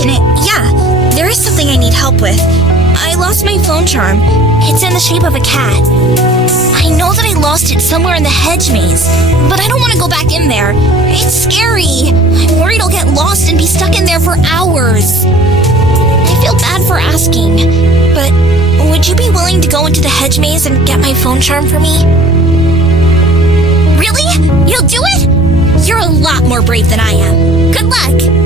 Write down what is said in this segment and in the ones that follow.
mention it, yeah, there is something I need help with. I lost my phone charm. It's in the shape of a cat. I know that I lost it somewhere in the hedge maze, but I don't want to go back in there. It's scary. I'm worried I'll get lost and be stuck in there for hours. I feel bad for asking, but would you be willing to go into the hedge maze and get my phone charm for me? Really? You'll do it? You're a lot more brave than I am. Good luck.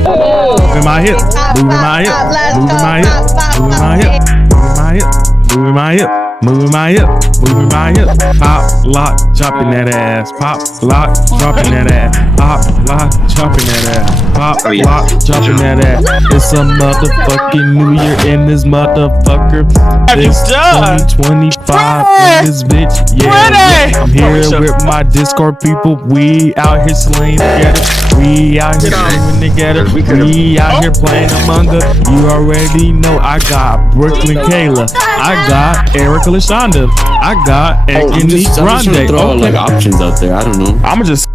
Moving my hip, moving my hip, moving my hip, moving my hip, moving my hip, moving my hip, moving my hip, moving my hip. Pop, lock, chopping that ass. Pop, lock, dropping that ass. Pop, lock, chopping that ass. Pop, lock, dropping that ass. It's a motherfucking New Year in this motherfucker. It's 2025 in this bitch. Yeah, I'm here with my Discord people. We out here slaying together. We out here slaying together. We out here playing Among Us. You already know I got Brooklyn Kayla. I got Erica Lashonda. I got Anthony Grande. Throw like options out there. I don't know. I'ma just.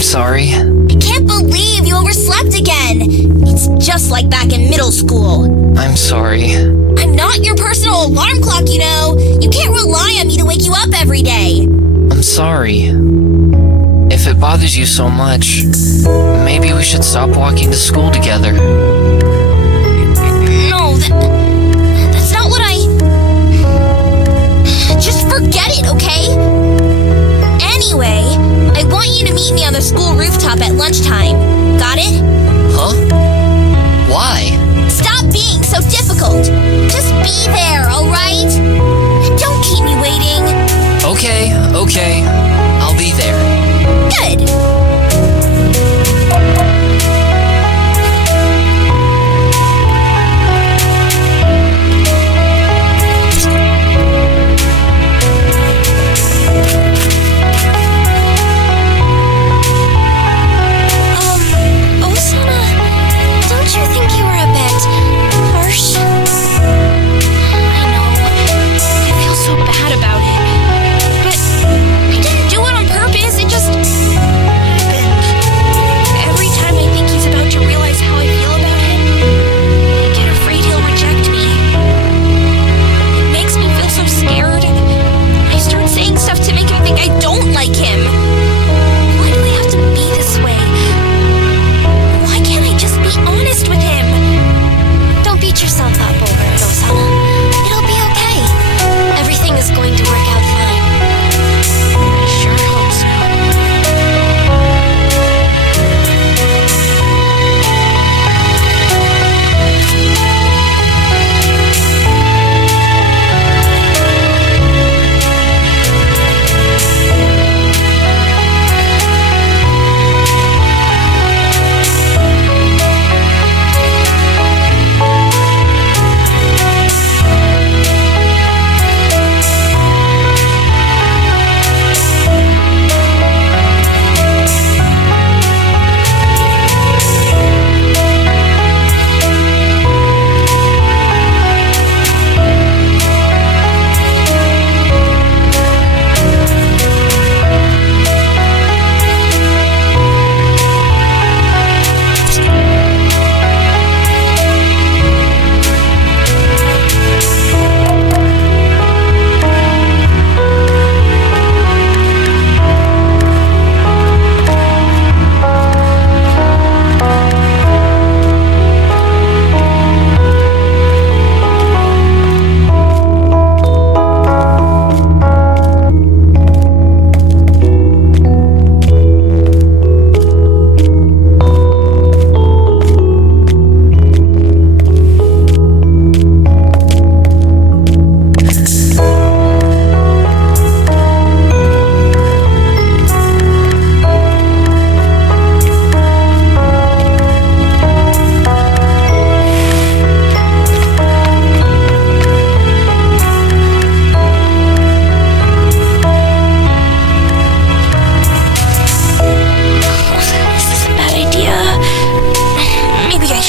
Sorry. I can't believe you overslept again. It's just like back in middle school. I'm sorry. I'm not your personal alarm clock, you know. You can't rely on me to wake you up every day. I'm sorry. If it bothers you so much, maybe we should stop walking to school together. No, that's not what Just forget it, okay? Anyway, I want you to meet me on the school rooftop at lunchtime. Got it? Huh? Why? Stop being so difficult. Just be there, alright? Don't keep me waiting. Okay. I'll be there. Good. Osana.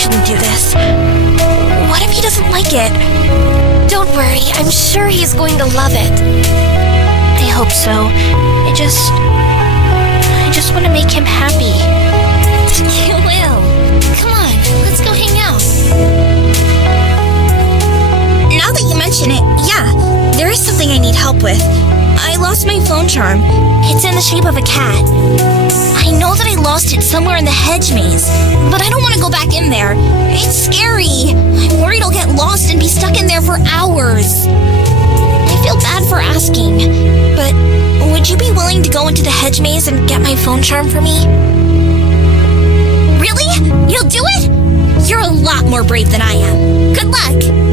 shouldn't do this. What if he doesn't like it? Don't worry, I'm sure he's going to love it. I hope so. I just want to make him happy. You will. Come on, let's go hang out. Now that you mention it, yeah, there is something I need help with. I lost my phone charm. It's in the shape of a cat. I know that I lost it somewhere in the hedge maze, but I don't want to go back in there. It's scary. I'm worried I'll get lost and be stuck in there for hours. I feel bad for asking, but would you be willing to go into the hedge maze and get my phone charm for me? Really? You'll do it? You're a lot more brave than I am. Good luck.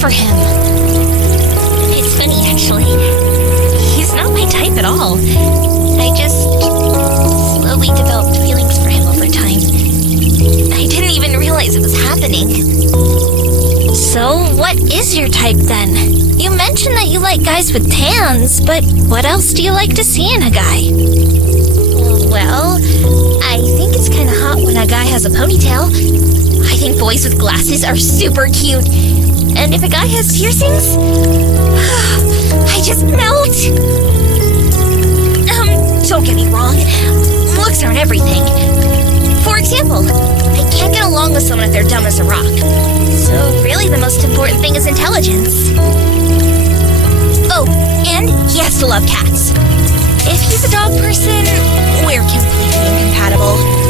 For him. It's funny, actually. He's not my type at all. I just slowly developed feelings for him over time. I didn't even realize it was happening. So, what is your type then? You mentioned that you like guys with tans, but what else do you like to see in a guy? Well, I think it's kind of hot when a guy has a ponytail. I think boys with glasses are super cute. And if a guy has piercings, I just melt. Don't get me wrong, looks aren't everything. For example, I can't get along with someone if they're dumb as a rock. So really the most important thing is intelligence. Oh, and he has to love cats. If he's a dog person, we're completely incompatible.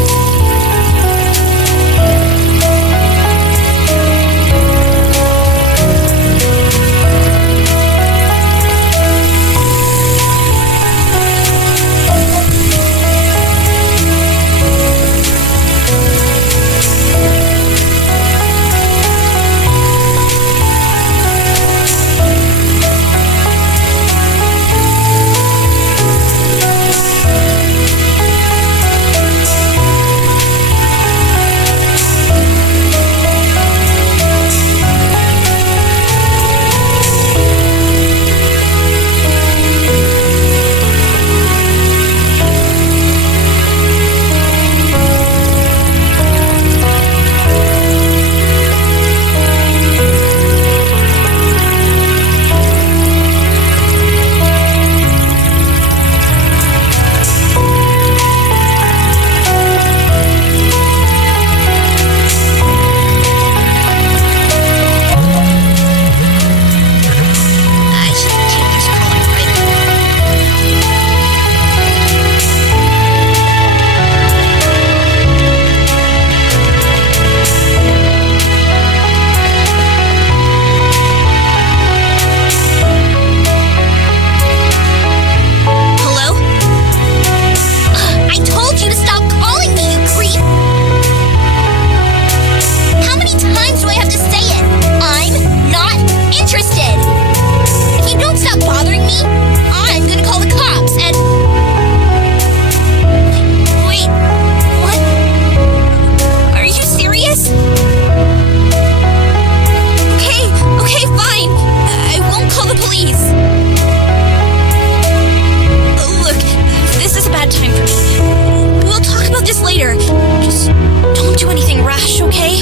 do anything rash, okay?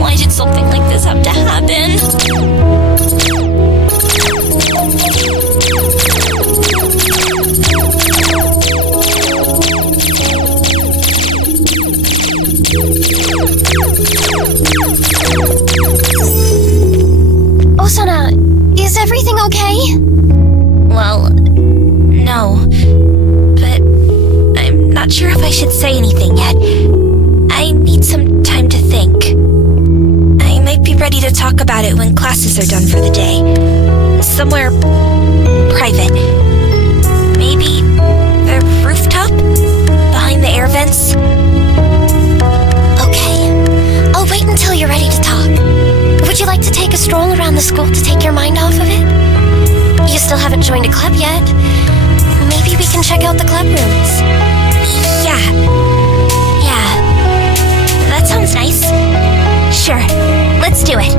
Why did something like this have to happen? Osana, is everything okay? Well, no. But I'm not sure if I should say anything yet. I need some time to think. I might be ready to talk about it when classes are done for the day. Somewhere private. Maybe the rooftop? Behind the air vents? Okay. I'll wait until you're ready to talk. Would you like to take a stroll around the school to take your mind off of it? You still haven't joined a club yet. Maybe we can check out the club rooms. Yeah. That sounds nice. Sure. Let's do it.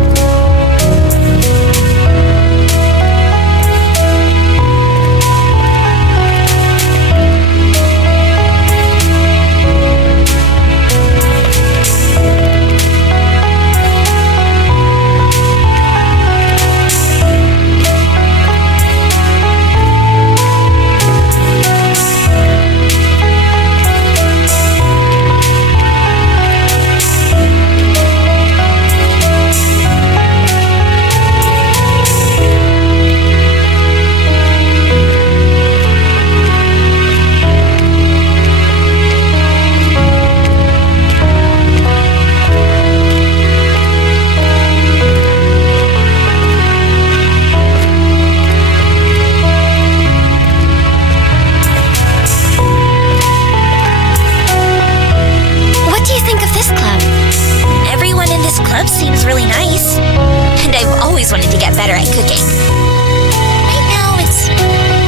Seems really nice, and I've always wanted to get better at cooking. Right now, it's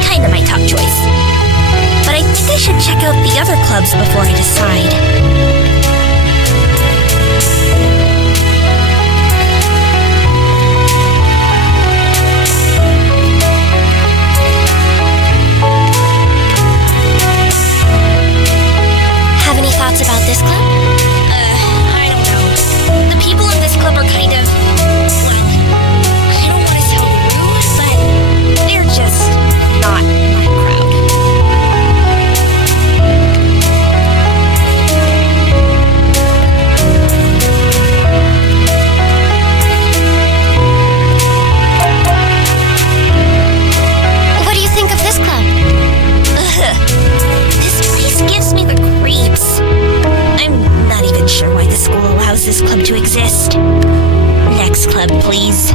kind of my top choice, but I think I should check out the other clubs before I decide. Have any thoughts about this club? I don't know. The people in this club are kind of, well, I don't want to sound rude, but they're just not my crowd. What do you think of this club? This place gives me the creeps. I'm not even sure why the school allows this club to exist. Next club, please.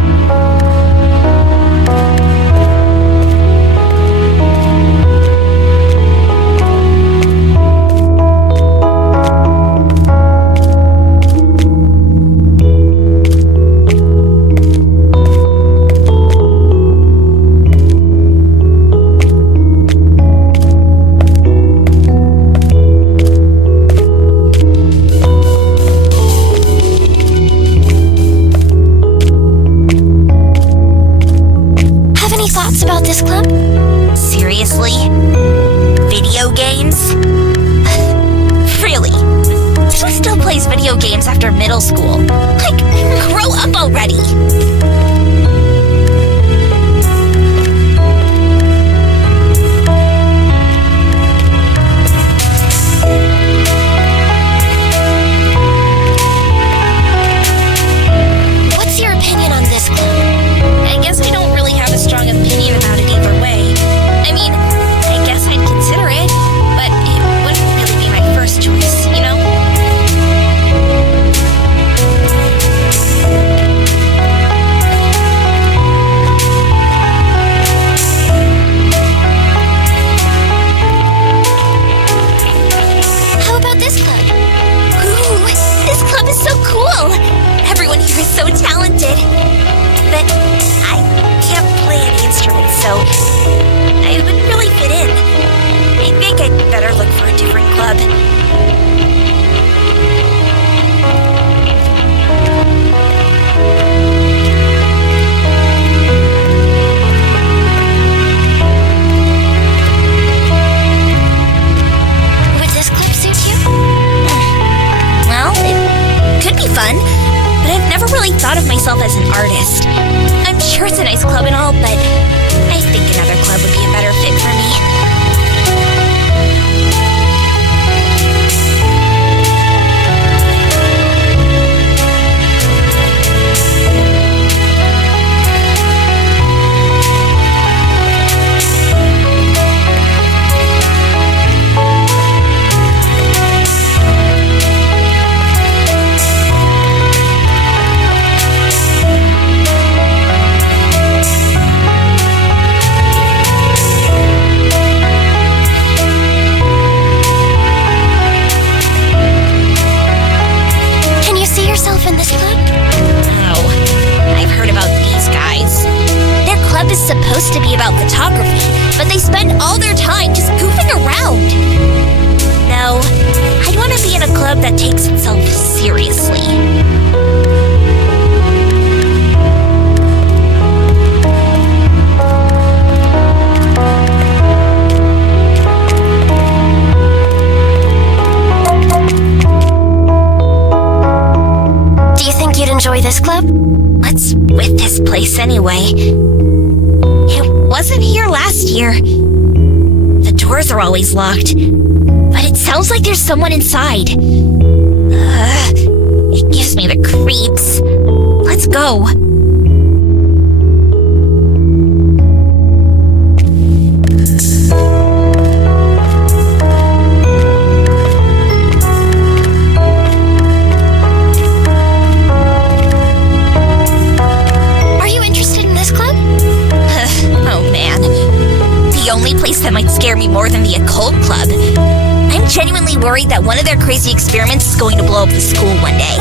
Thoughts about this club? Seriously? Video games? Really? Who still plays video games after middle school? Like, grow up already! What's your opinion on this club? I guess I don't really have a strong opinion about it either way. I mean, I guess I'd consider it, but it wouldn't really be my first choice, you know? How about this club? Ooh, this club is so cool! Everyone here is so talented. But I can't play any instruments, so I wouldn't really fit in. I think I'd better look for a different club. Would this club suit you? himself as an artist. I'm sure it's a nice club and all, but I think another club would be a better fit for me. In this club? Oh, I've heard about these guys. Their club is supposed to be about photography, but they spend all their time just goofing around. No, I'd want to be in a club that takes itself seriously. Enjoy this club? What's with this place anyway? It wasn't here last year. The doors are always locked, but it sounds like there's someone inside. It gives me the creeps. Let's go. That might scare me more than the occult club. I'm genuinely worried that one of their crazy experiments is going to blow up the school one day.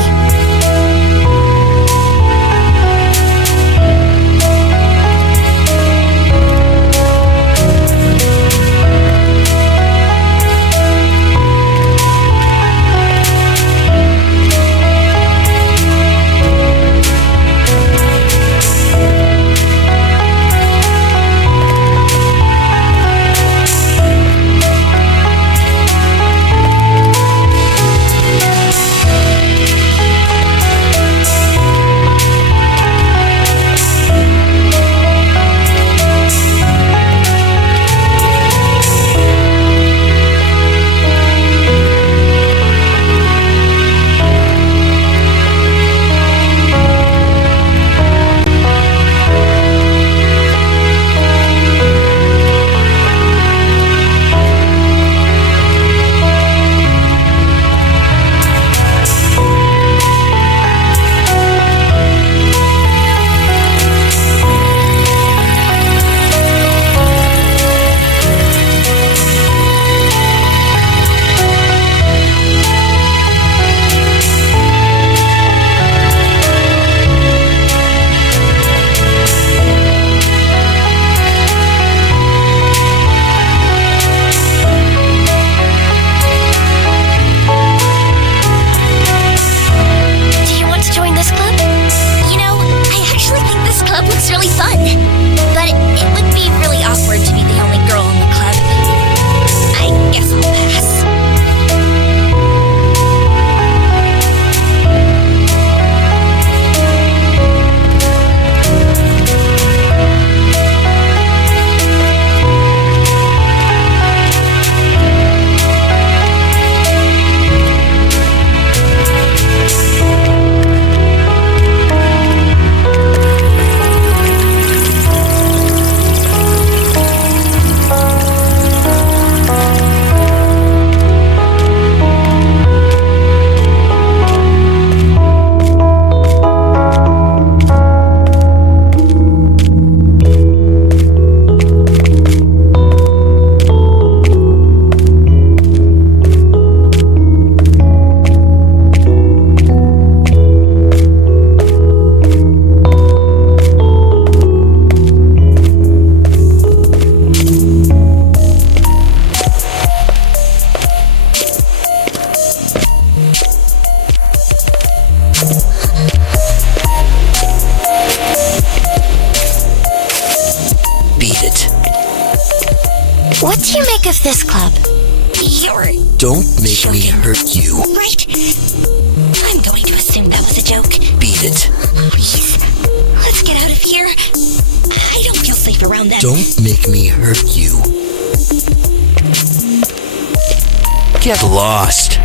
What do you make of this club? Don't make me hurt you. Right? I'm going to assume that was a joke. Beat it. Please. here. I don't feel safe around them. Don't make me hurt you. Get lost.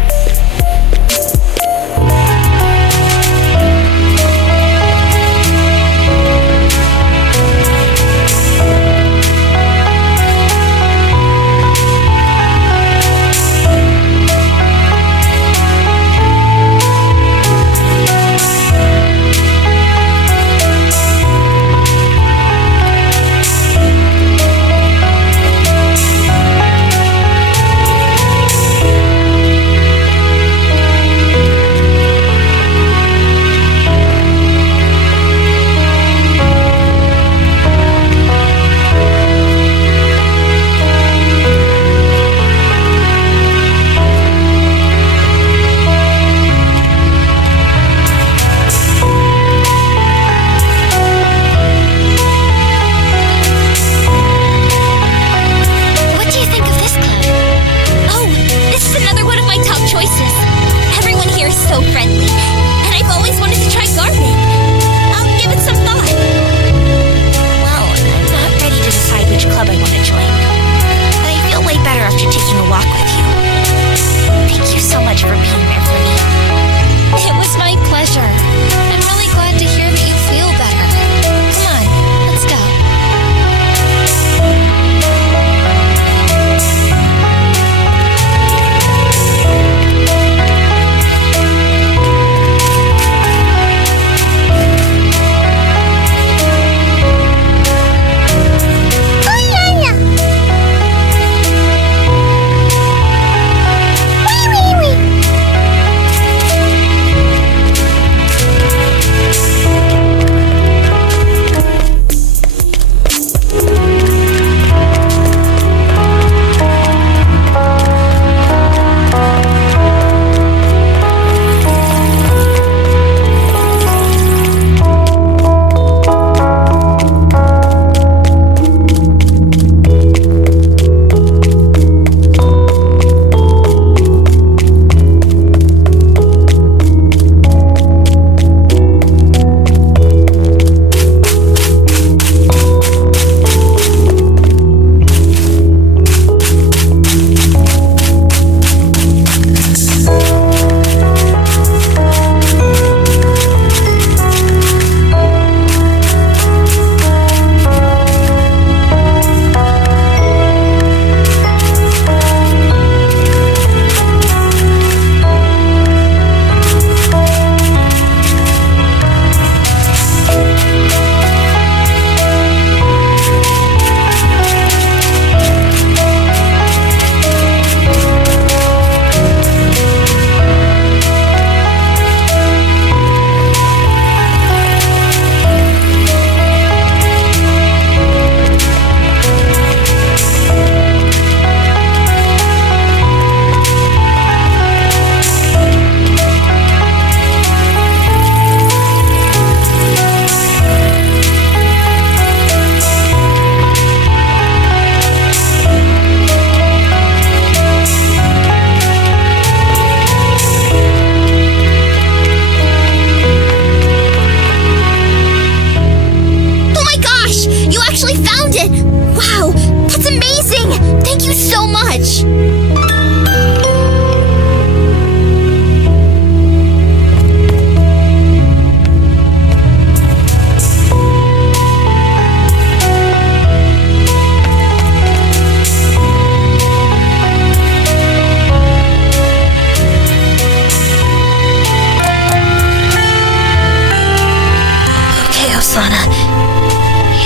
Osana.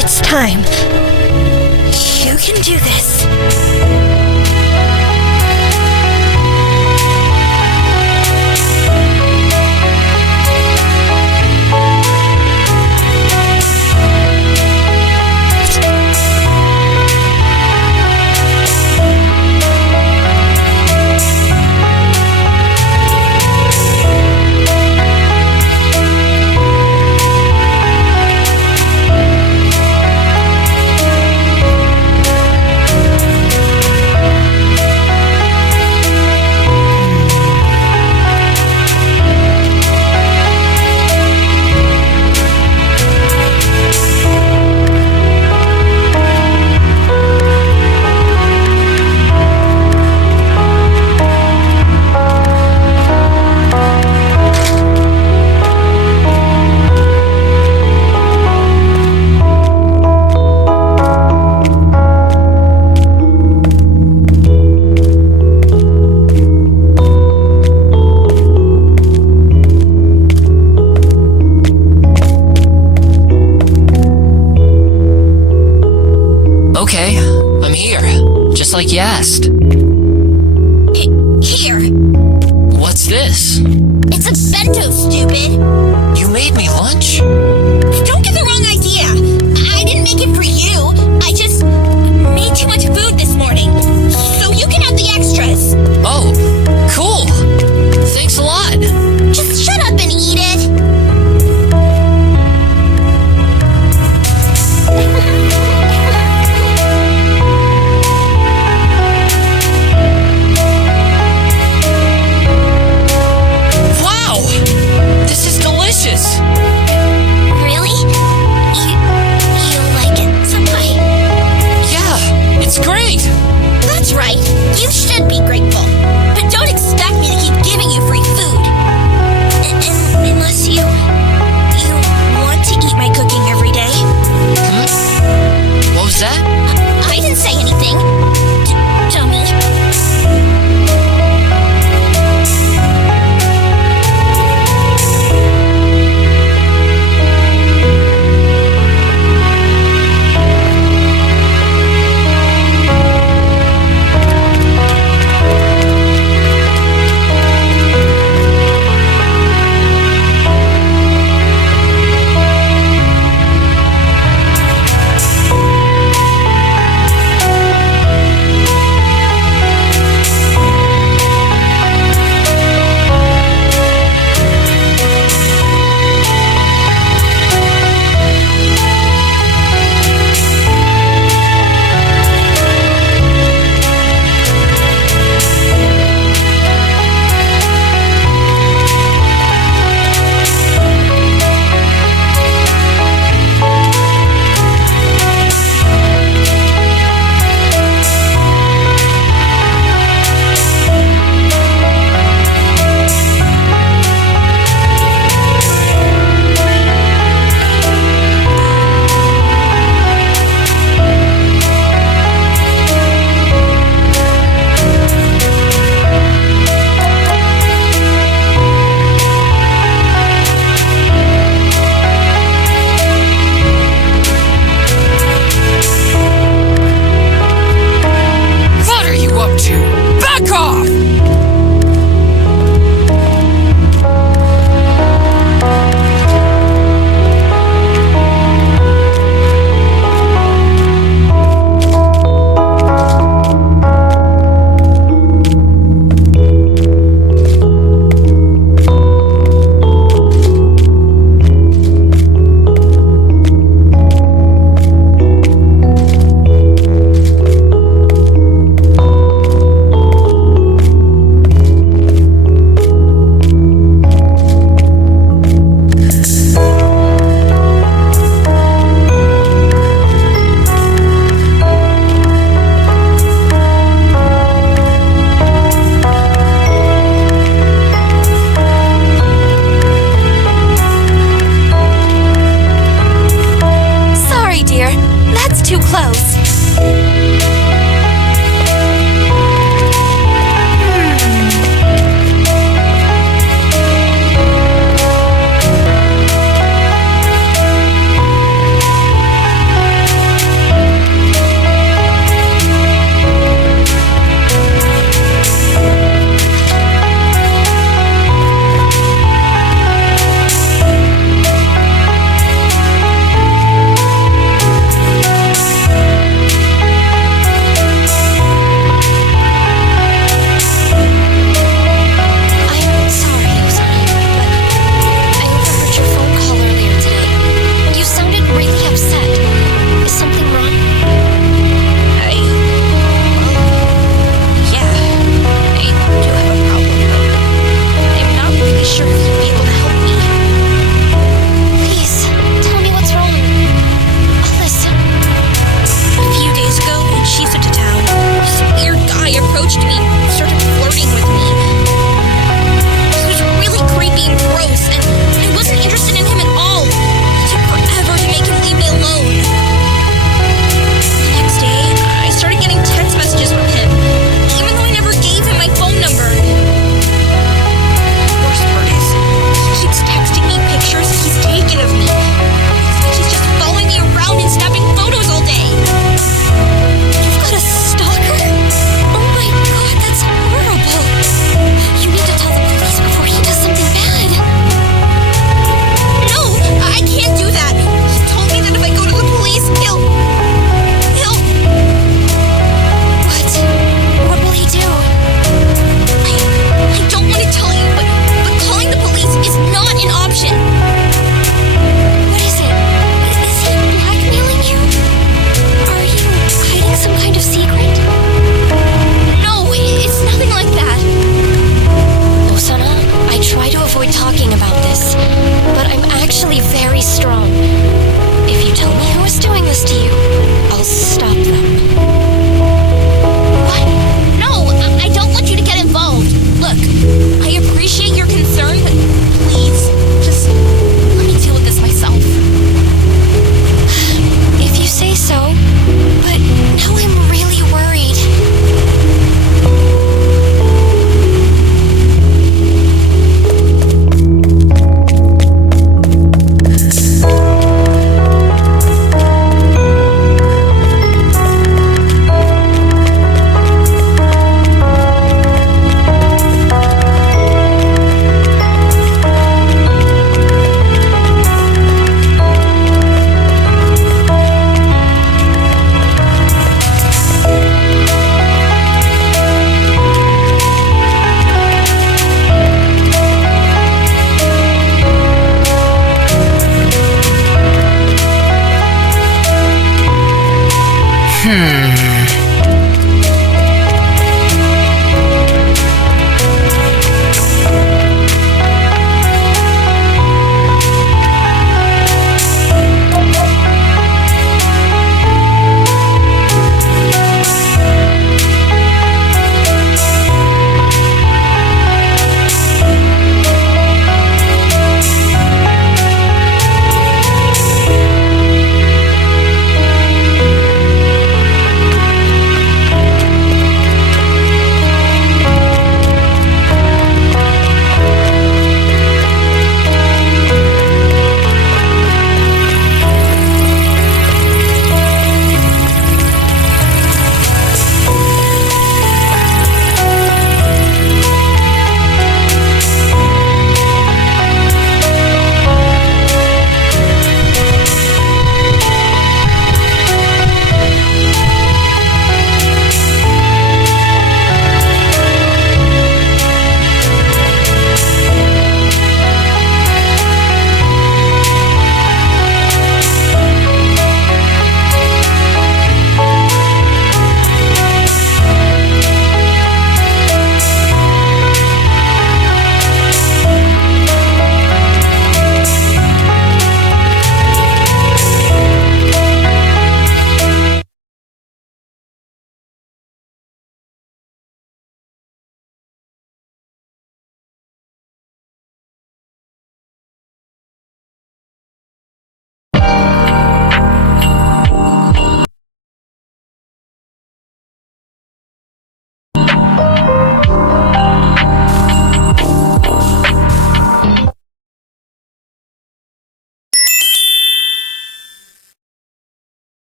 It's time. You can do this.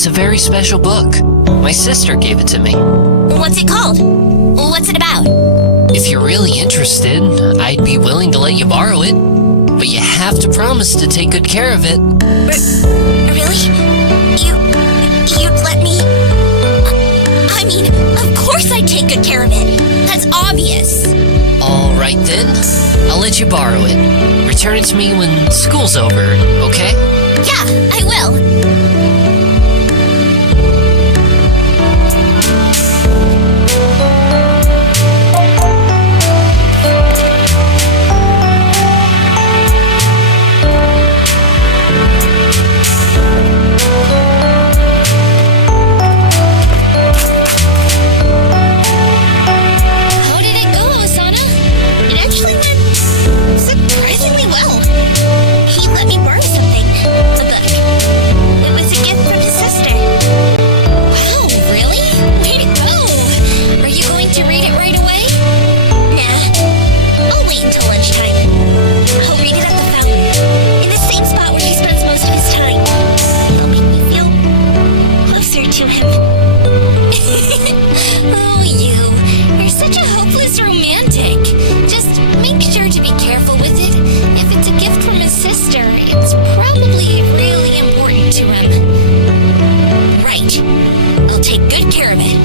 It's a very special book. My sister gave it to me. What's it called? What's it about? If you're really interested, I'd be willing to let you borrow it. But you have to promise to take good care of it. Really? You'd let me? I mean, of course I'd take good care of it. That's obvious. All right then, I'll let you borrow it. Return it to me when school's over, okay? Yeah, I will. How did it go, Osana? It actually went surprisingly well. He let me borrow something. A book. It was a gift from his sister. Wow, really? Way to go! Are you going to read it right away? Nah. I'll wait until lunchtime. I'll read it at the fountain. In the same spot where he spends most of his time. It'll make me feel closer to him. Oh, you're such a hopeless romantic. Just make sure to be careful with it. If it's a gift from his sister, it's probably really important to him. Right. I'll take good care of it.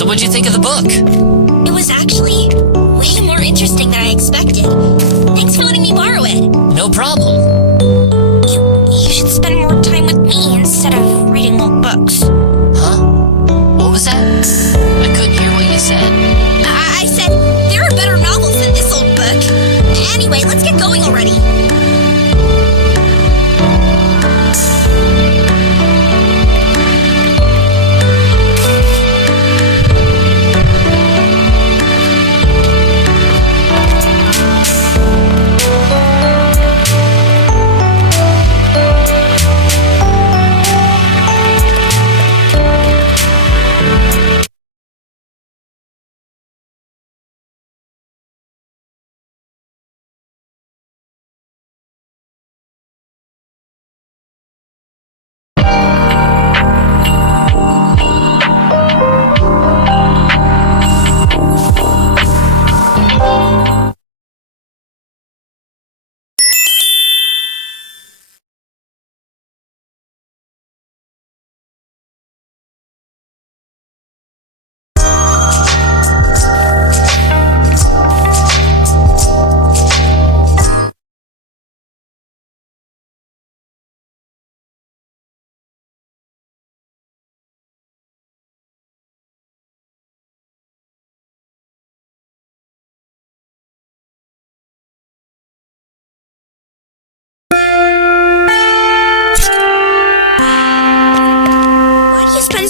So what'd you think of the book? It was actually way more interesting than I expected. Thanks for letting me borrow it. No problem. You should spend more time with me instead of reading old books. Huh? What was that? I couldn't hear what you said. I said there are better novels than this old book. Anyway, let's get going already.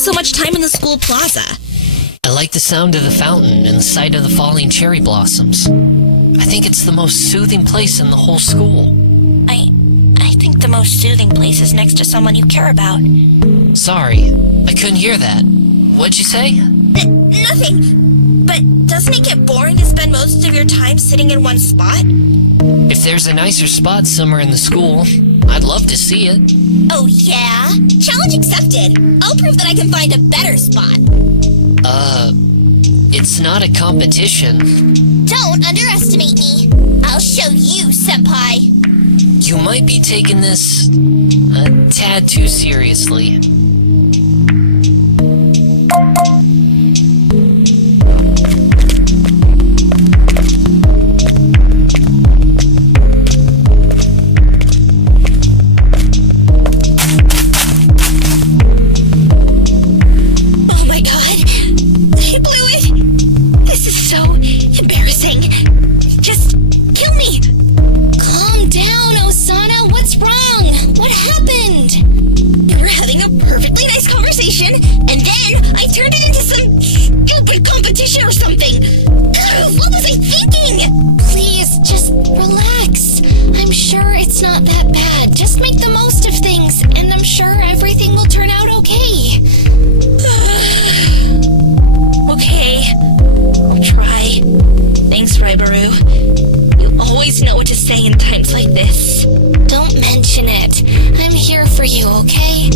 So much time in the school plaza. I like the sound of the fountain and the sight of the falling cherry blossoms. I think it's the most soothing place in the whole school. I think the most soothing place is next to someone you care about. Sorry, I couldn't hear that. What'd you say? Nothing. But doesn't it get boring to spend most of your time sitting in one spot? If there's a nicer spot somewhere in the school, I'd love to see it. Oh yeah? Challenge accepted. I'll prove that I can find a better spot. It's not a competition. Don't underestimate me. I'll show you, senpai. You might be taking this a tad too seriously. Just kill me! Calm down, Osana. What's wrong? What happened? We were having a perfectly nice conversation, and then I turned it into some stupid competition or something. Ugh, what was I thinking? Please, just relax. I'm sure it's not that bad. Just make the most of things, and I'm sure everything will turn out okay. Okay, I'll try. Thanks, Raibaru. You always know what to say in times like this. Don't mention it. I'm here for you, okay?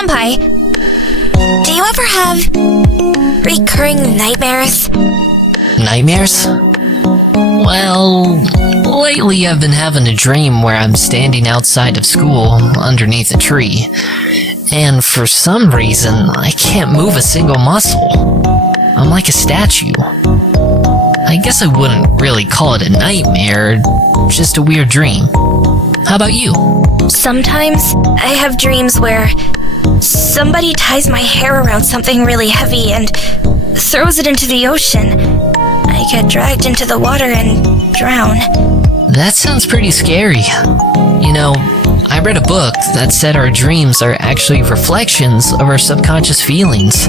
Senpai, do you ever have recurring nightmares? Nightmares? Well, lately I've been having a dream where I'm standing outside of school underneath a tree, and for some reason I can't move a single muscle. I'm like a statue. I guess I wouldn't really call it a nightmare, just a weird dream. How about you? Sometimes I have dreams where somebody ties my hair around something really heavy and throws it into the ocean. I get dragged into the water and drown. That sounds pretty scary. You know, I read a book that said our dreams are actually reflections of our subconscious feelings.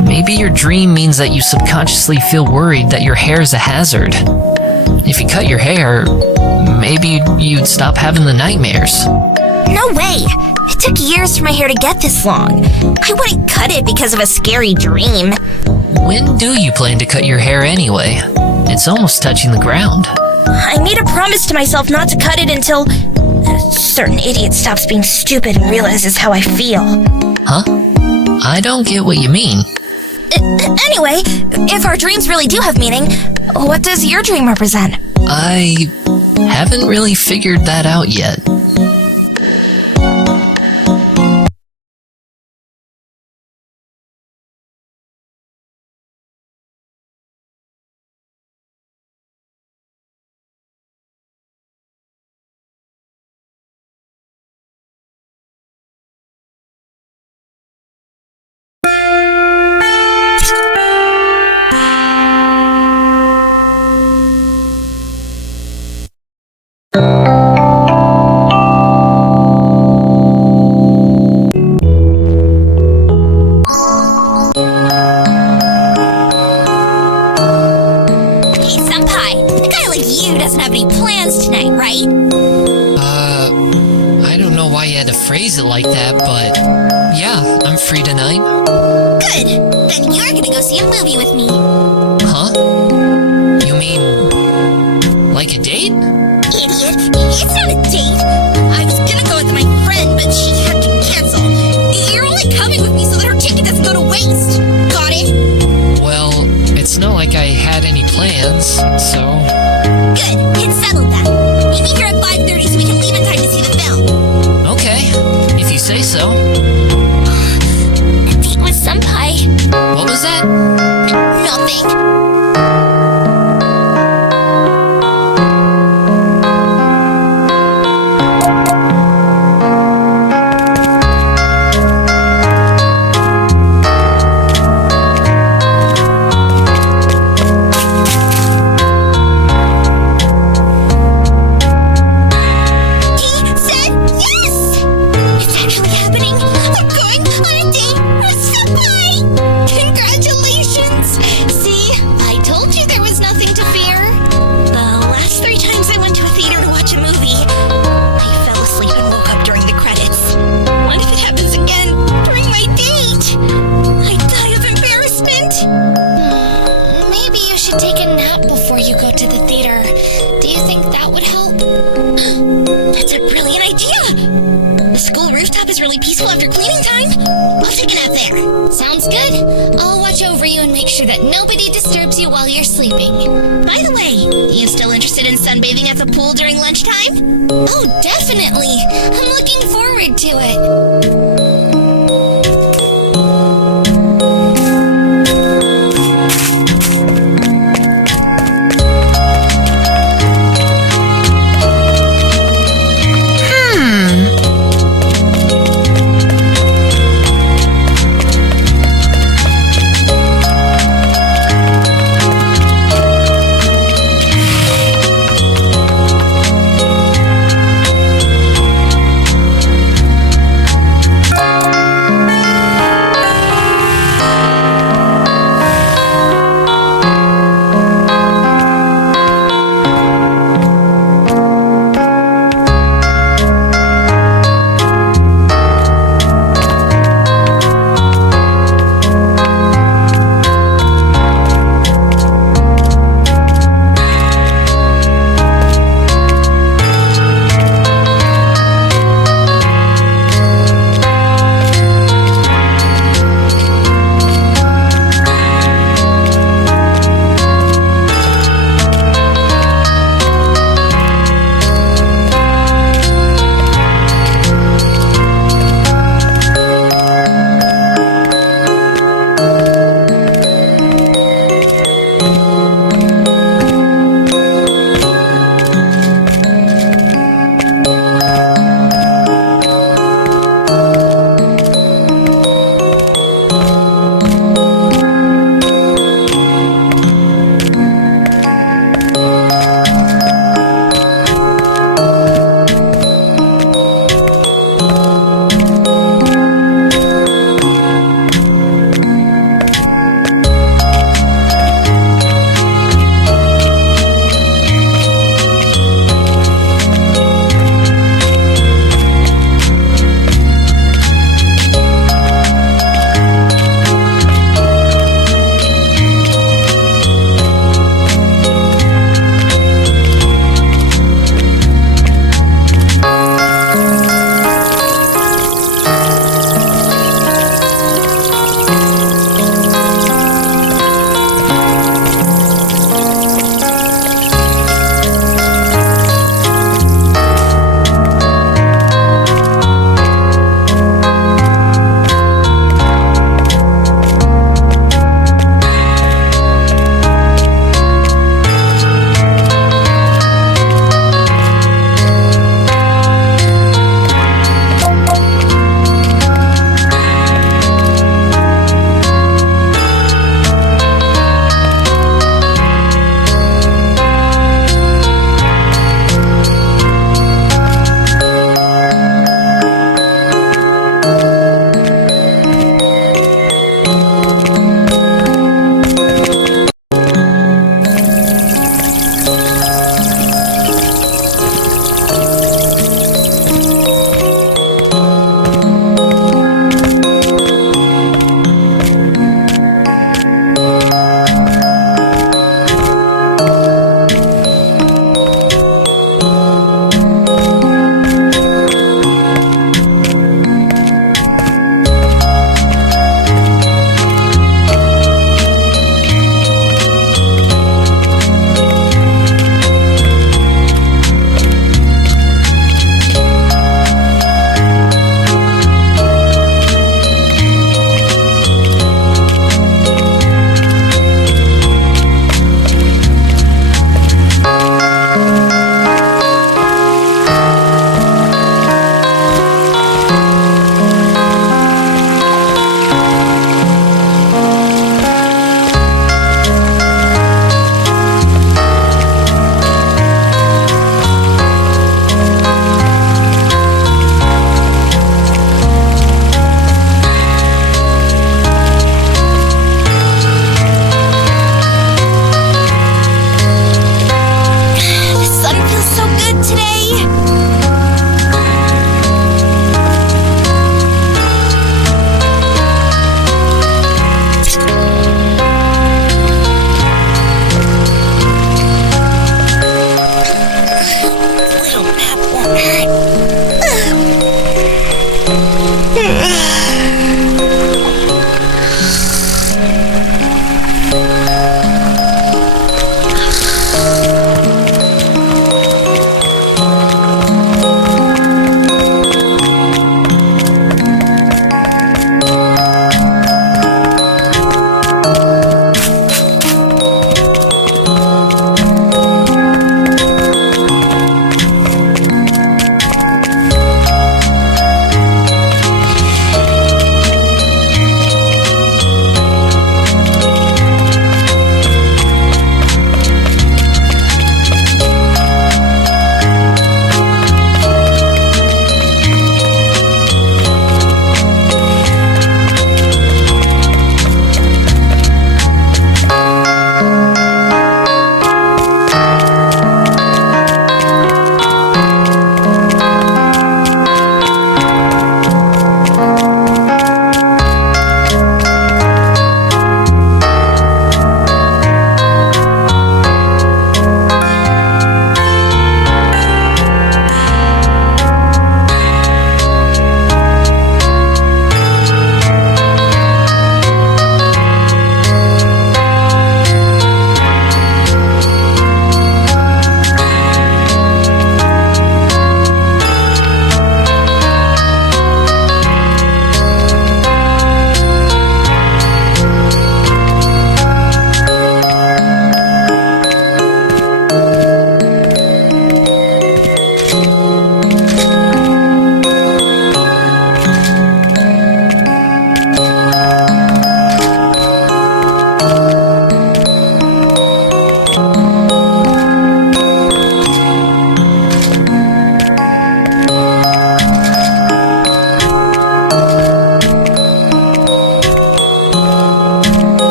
Maybe your dream means that you subconsciously feel worried that your hair is a hazard. If you cut your hair, maybe you'd stop having the nightmares. No way! It took years for my hair to get this long. I wouldn't cut it because of a scary dream. When do you plan to cut your hair anyway? It's almost touching the ground. I made a promise to myself not to cut it until a certain idiot stops being stupid and realizes how I feel. Huh? I don't get what you mean. Anyway, if our dreams really do have meaning, what does your dream represent? I haven't really figured that out yet. Hey, Senpai, a guy like you doesn't have any plans tonight, right? I don't know why you had to phrase it like that, but yeah, I'm free tonight. Good! Then you're gonna go see a movie with me. Huh? You mean like a date? Idiot! It's not a date! I was gonna go with my friend, but she had to cancel. You're only coming with me so that her ticket doesn't go to waste. Got it? Well, it's not like I had any plans, so... Good. It's settled then. Meet me here at 5:30 so we can leave in time to see the film. Okay, if you say so. A date with Senpai. What was that? Nothing. He said yes! It's actually happening. I'm going on a date with Senpai. Congratulations! See, I told you there was nothing to fear. The last 3 times I went to a theater to watch a movie, I fell asleep and woke up during the credits. What if it happens again during my date? I die of embarrassment. Maybe you should take a nap before you go to the theater. Do you think that would help? That's a brilliant idea! The school rooftop is really peaceful after cleaning time. I'll take a nap there. Sounds good. I'll watch over you and make sure that nobody disturbs you while you're sleeping. By the way, you still interested in sunbathing at the pool during lunchtime? Oh, definitely. I'm looking forward to it.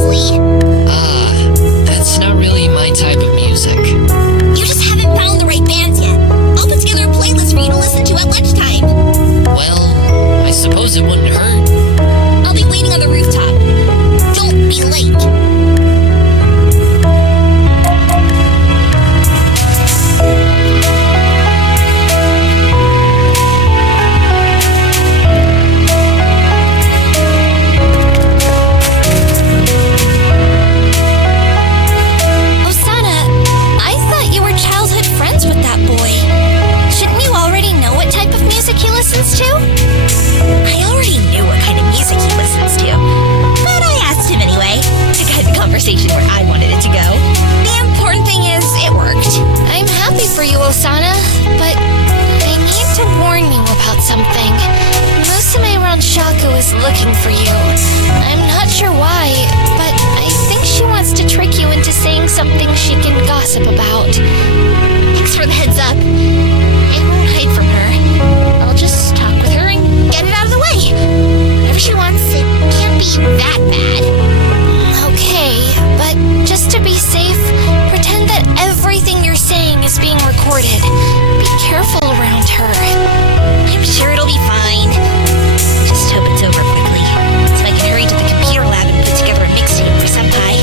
seriously? That's not really my type of music. You just haven't found the right bands yet. I'll put together a playlist for you to listen to at lunchtime. Well, I suppose it wouldn't hurt. I'll be waiting on the rooftop. Don't be late. Osana, I thought you were childhood friends with that boy. Shouldn't you already know what type of music he listens to? I already knew what kind of music he listens to, but I asked him anyway to guide the conversation where I wanted it to go. The important thing is, it worked. I'm happy for you, Osana, but I need to warn you about something. Musume Ranchaku is looking for you. I'm not sure why, but I think she wants to trick you into saying something she can gossip about. Thanks for the heads up. I won't hide from her. I'll just talk with her and get it out of the way. Whatever she wants, it can't be that bad. Okay, but just to be safe, pretend that everything you're saying is being recorded. Be careful around her. I'm sure it'll be fine. Just hope it's over quickly, so I can hurry to the computer lab and put together a mixtape for Senpai.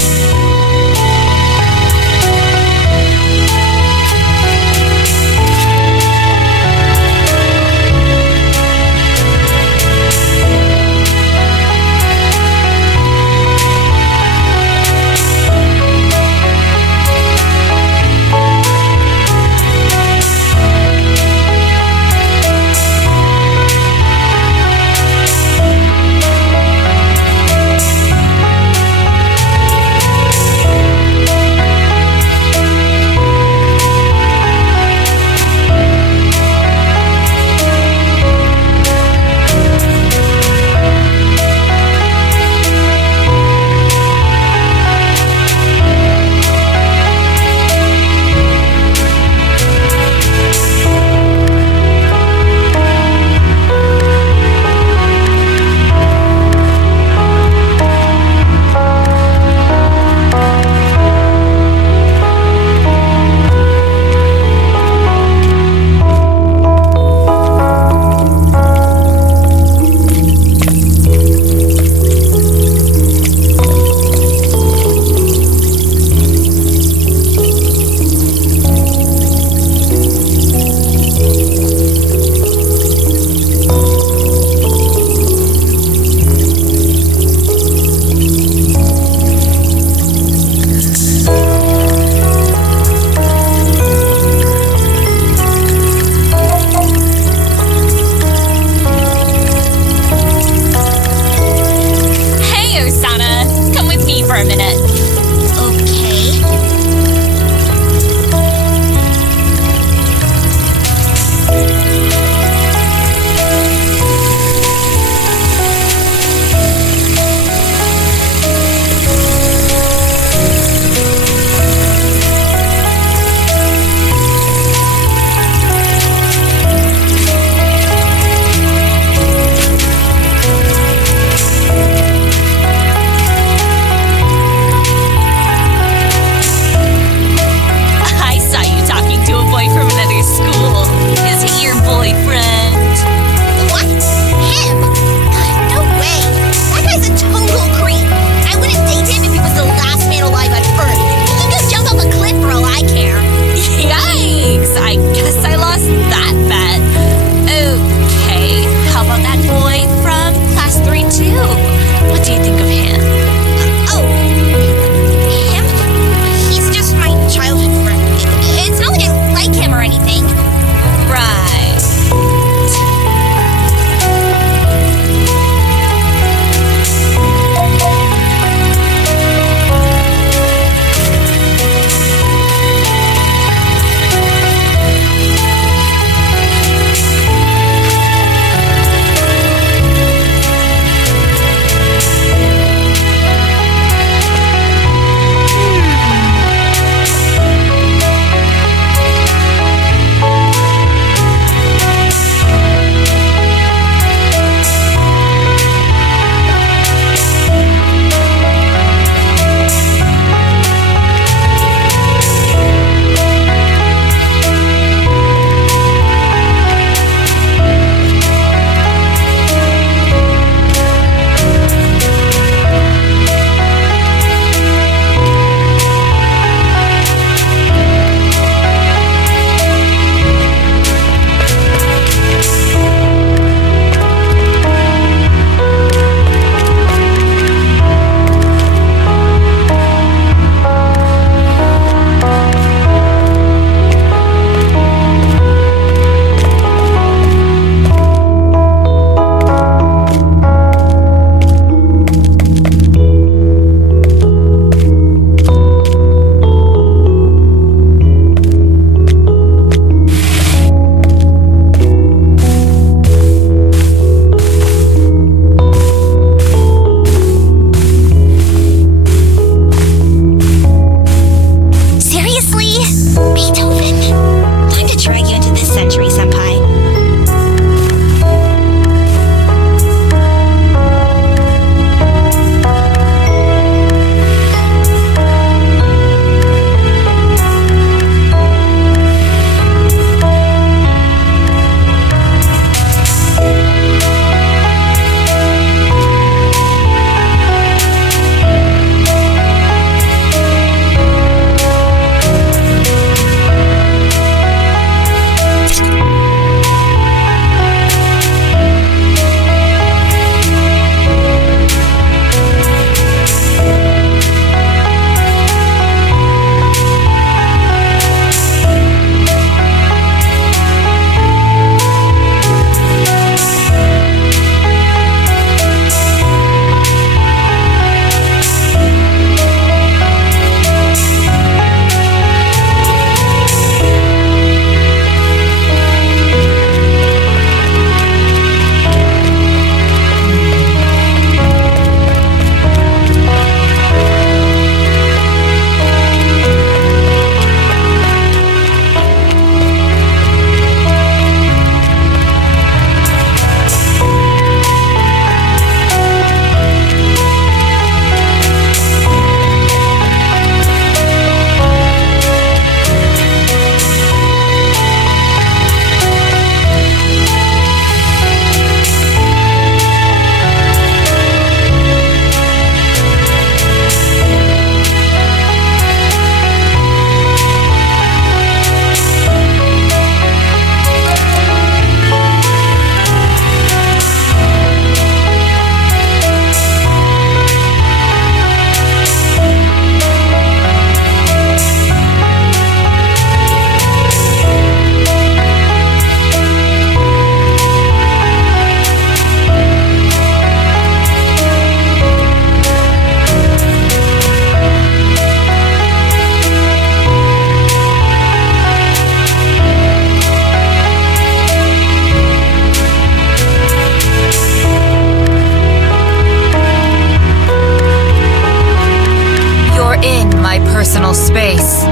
my personal space.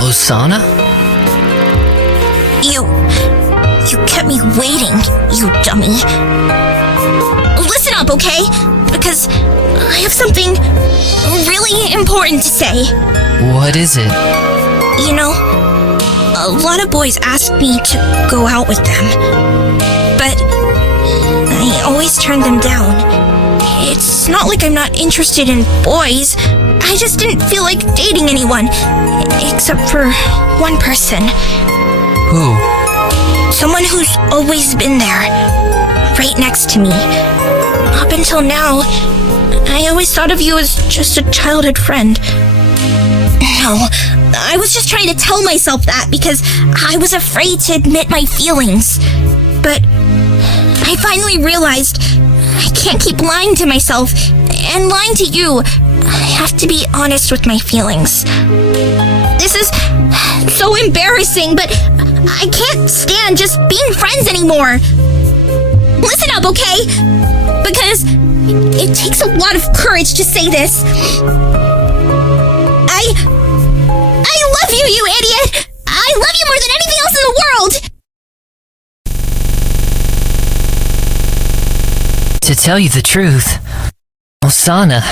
Osana? You kept me waiting, you dummy. Listen up, okay? Because I have something really important to say. What is it? You know, a lot of boys ask me to go out with them, but I always turn them down. It's not like I'm not interested in boys. I just didn't feel like dating anyone, except for one person. Who? Someone who's always been there, right next to me. Up until now, I always thought of you as just a childhood friend. No, I was just trying to tell myself that because I was afraid to admit my feelings. But I finally realized I can't keep lying to myself and lying to you. I have to be honest with my feelings. This is so embarrassing, but I can't stand just being friends anymore. Listen up, okay? Because it takes a lot of courage to say this. I love you, you idiot! I love you more than anything else in the world! To tell you the truth, Osana,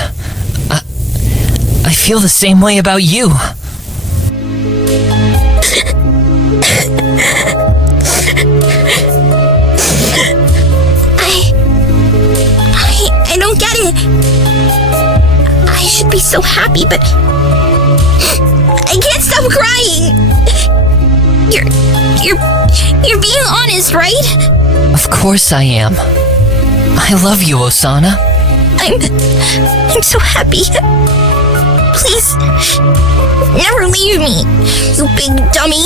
I feel the same way about you. I don't get it. I should be so happy, but I can't stop crying. You're being honest, right? Of course I am. I love you, Osana. I'm so happy. Please, never leave me, you big dummy.